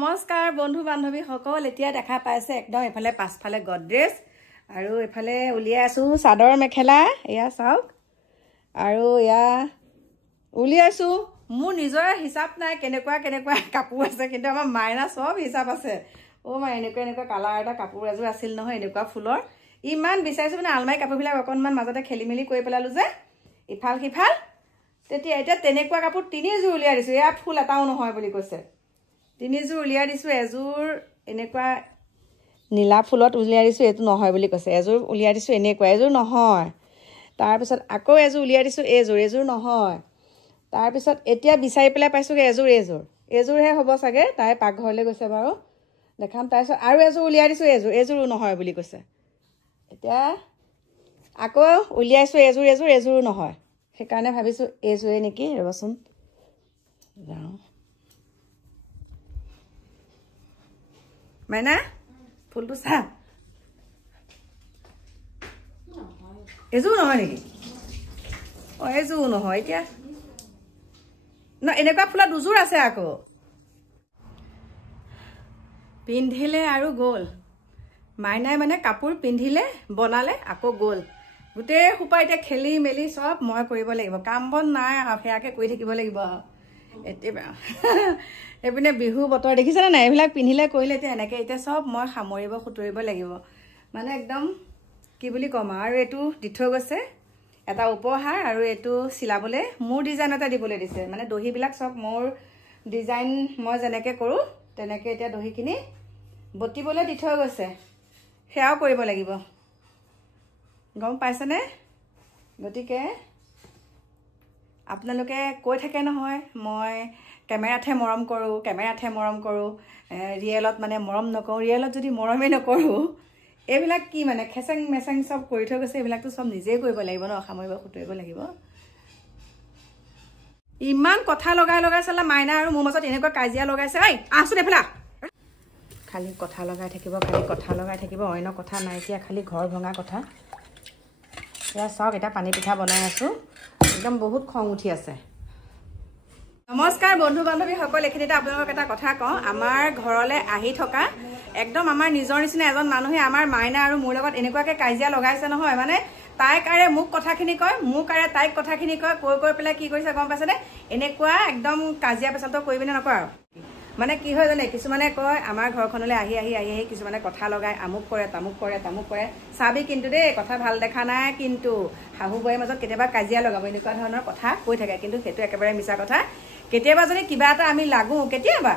নমস্কাৰ বন্ধু বান্ধৱী সকল এতিয়া দেখা পাইছে একদম এফালে পাছফালে গডৰেজ আৰু এফালে উলিয়াই আছো চাদৰ মেখেলা এয়া চাওক আৰু এয়া উলিয়াইছো মোৰ নিজৰ হিচাপ নাই কেনেকুৱা কেনেকুৱা কাপোৰ আছে কিন্তু আমাৰ মাইনা সব হিচাপ আছে ও মাই এনেকুৱা কালাৰ এটা কাপোৰ এযোৰ আছিল নহয় এনেকুৱা ফুলৰ ইমান বিচাৰিছো মানে আলমাৰি কাপোৰবিলাক অকনমান মাজতে খেলিমেলি কৰি পেলালো যে ইফাল সিফাল তেতিয়া এটা তেনেকুৱা কাপোৰ তিনিযোৰ উলিয়াই দিছো এয়া ফুল এটাও নহয় বুলি কৈছে তিনিযোৰ উলিয়াই দিছো এযোৰ এনেকুৱা নীলা ফুলত উলিয়াই দিছো এটো নহয় বুলি কৈছে এযোৰ উলিয়াই দিছো এনেকুৱা এযোৰ নহয় তাৰ পিছত আকৌ এযোৰ উলিয়াই দিছো এযোৰ নহয় তাৰ পিছত এতিয়া বিচাৰি পেলাই পাইছো এযোৰহে হ'ব চাগে তাই পাকঘৰলৈ গৈছে বাৰু দেখাম তাৰ পিছত আৰু এযোৰ উলিয়াই দিছো এযোৰো নহয় বুলি কৈছে এতিয়া আকৌ উলিয়াইছো এযোৰো নহয় সেইকাৰণে ভাবিছো এযোৰে নেকি ৰবচোন যাও মাইনা ফুলটো চা এযোৰ নহয় নেকি এযোৰ নহয় এতিয়া ন এনেকুৱা ফুলা দুযোৰ আছে আকৌ পিন্ধিলে আৰু গ'ল মাইনাই মানে কাপোৰ পিন্ধিলে বনালে আকৌ গ'ল গোটেই সোপা এতিয়া খেলি মেলি সব মই কৰিব লাগিব কাম বন নাই সেয়াকে কৰি থাকিব লাগিব এতিয়া এইপিনে বিহু বতৰ দেখিছেনে নাই এইবিলাক পিন্ধিলে কৰিলে এতিয়া এনেকৈ এতিয়া সব মই সামৰিব খুতৰিব লাগিব মানে একদম কি বুলি ক'ম আৰু এইটো দি থৈ গৈছে এটা উপহাৰ আৰু এইটো চিলাবলৈ মোৰ ডিজাইন এটা দিবলৈ দিছে মানে দহিবিলাক সব মোৰ ডিজাইন মই যেনেকৈ কৰোঁ তেনেকৈ এতিয়া দহিখিনি বটিবলৈ দি থৈ গৈছে সেয়াও কৰিব লাগিব গম পাইছেনে গতিকে আপোনালোকে কৈ থাকে নহয় মই কেমেৰাতহে মৰম কৰোঁ ৰিয়েলত মানে মৰম নকৰোঁ ৰিয়েলত যদি মৰমেই নকৰোঁ এইবিলাক কি মানে খেচেং মেচেং সব কৰি থৈ গৈছে এইবিলাকতো সব নিজেই কৰিব লাগিব ন সামৰিব খুতৰিব লাগিব ইমান কথা লগাই চালা মাইনা আৰু মোৰ মাজত এনেকুৱা কাজিয়া লগাইছে ঐ আহচোন এফালে খালি কথা লগাই থাকিব অন্য কথা নাইকিয়া খালি ঘৰ ভঙা কথা এয়া চাওক এটা পানী পিঠা বনাই আছো একদম বহুত খং উঠি আছে নমস্কাৰ বন্ধু বান্ধৱী সকল এখিনিতে আপোনালোকক এটা কথা কওঁ আমাৰ ঘৰলৈ আহি থকা একদম আমাৰ নিজৰ নিচিনা এজন মানুহে আমাৰ মাইনা আৰু মোৰ লগত এনেকুৱাকৈ কাজিয়া লগাইছে নহয় মানে তাইক আৰে মোক কথাখিনি কয় মোক আৰে তাইক কথাখিনি কয় কৈ পেলাই কি কৰিছে গম পাইছেনে এনেকুৱা একদম কাজিয়া পেচালটো কৰিবিনে নকয় আৰু মানে কি হয় জানে কিছুমানে কয় আমাৰ ঘৰখনলৈ আহি কিছুমানে কথা লগায় আমুক কৰে তামুক কৰে চাবি কিন্তু দেই কথা ভাল দেখা নাই কিন্তু শাহু বোৱাৰীৰ মাজত কেতিয়াবা কাজিয়া লগাব এনেকুৱা ধৰণৰ কথা কৈ থাকে কিন্তু সেইটো একেবাৰে মিছা কথা কেতিয়াবা যদি কিবা এটা আমি লাগো কেতিয়াবা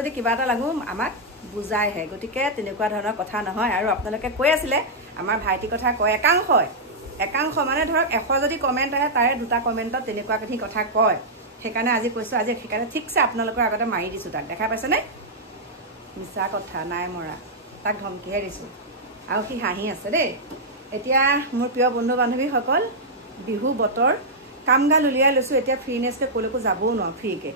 যদি কিবা এটা লাগো আমাক বুজাইহে গতিকে তেনেকুৱা ধৰণৰ কথা নহয় আৰু আপোনালোকে কৈ আছিলে আমাৰ ভাইটি কথা কয় একাংশ মানে ধৰক 100 যদি কমেণ্ট আহে তাৰে 2টা কমেণ্টত তেনেকুৱা কথা কয় সেইকাৰণে আজি কৈছো আজি সেইকাৰণে ঠিকছে আপোনালোকৰ আগতে মাৰি দিছো তাক দেখা পাইছেনে মিছা কথা নাই মৰা তাক ধমকিহে দিছো আৰু সি হাঁহি আছে দেই এতিয়া মোৰ প্ৰিয় বন্ধু বান্ধৱীসকল বিহু বতৰ কামগাল উলিয়াই লৈছো এতিয়া ফ্ৰীনেছকে কলৈকো যাবও নোৱাৰো ফ্ৰীকে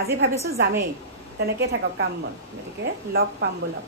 আজি ভাবিছো যামেই তেনেকৈ থাকক কাম বন গতিকে লগ পাম বলক